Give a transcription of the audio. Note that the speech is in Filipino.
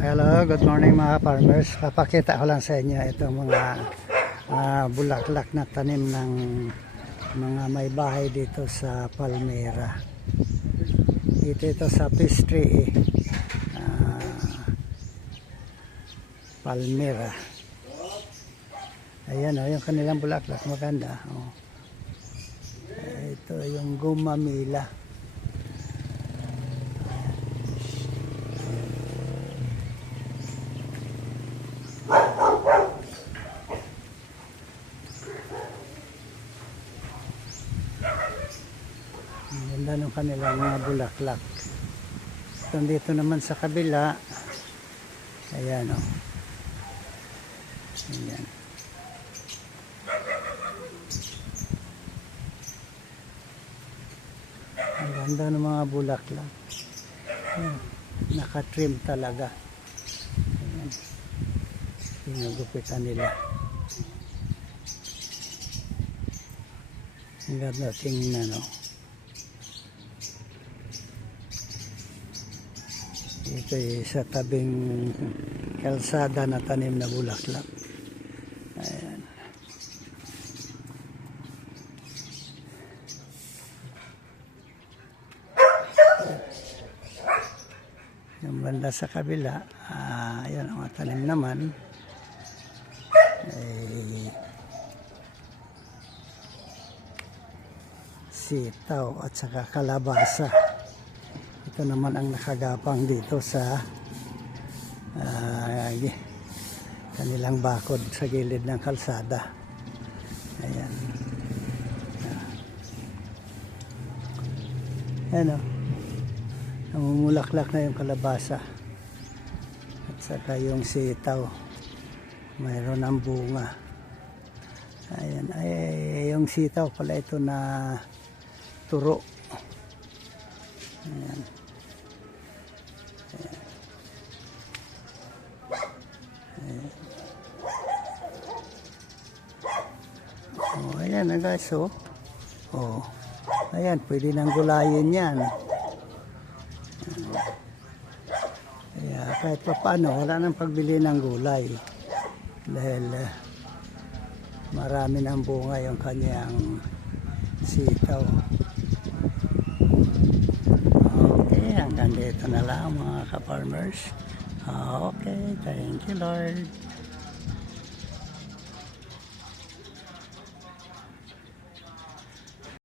Hello, good morning mga farmers. Papakita ko lang sa inyo itong mga bulaklak na tanim ng mga may bahay dito sa Palmera. Ito sa Peace Tree, Palmera. Ayan o, yung kanilang bulaklak maganda. Ito yung gumamila. Ang ganda ng kanilang mga bulaklak. Dito naman sa kabila, ayan o. Ayan. Ang ganda ng mga bulaklak. Ayan. Naka-trim talaga. Ayan. Pinugupitan nila. Ang ganda tingnan o. Ito ay sa tabing kalsada na tanim na bulaklak. Ayan. Yung banda sa kabila, ayan ang tanim naman. Sitaw at saka kalabasa. Ito naman ang nakagapang dito sa kanilang bakod sa gilid ng kalsada. Ayan. Ayan o. Namumulaklak na yung kalabasa. At saka yung sitaw. Mayroon ng bunga. Ayan. Ay, yung sitaw pala ito na turo. Ayan. Ayan na guys, ayan, pwede nang gulayin yan. Kaya kahit pa paano, wala nang pagbili ng gulay dahil marami ng bunga yung kanyang sitaw. Okay, hanggang dito na lang mga ka-farmers. Okay, thank you Lord.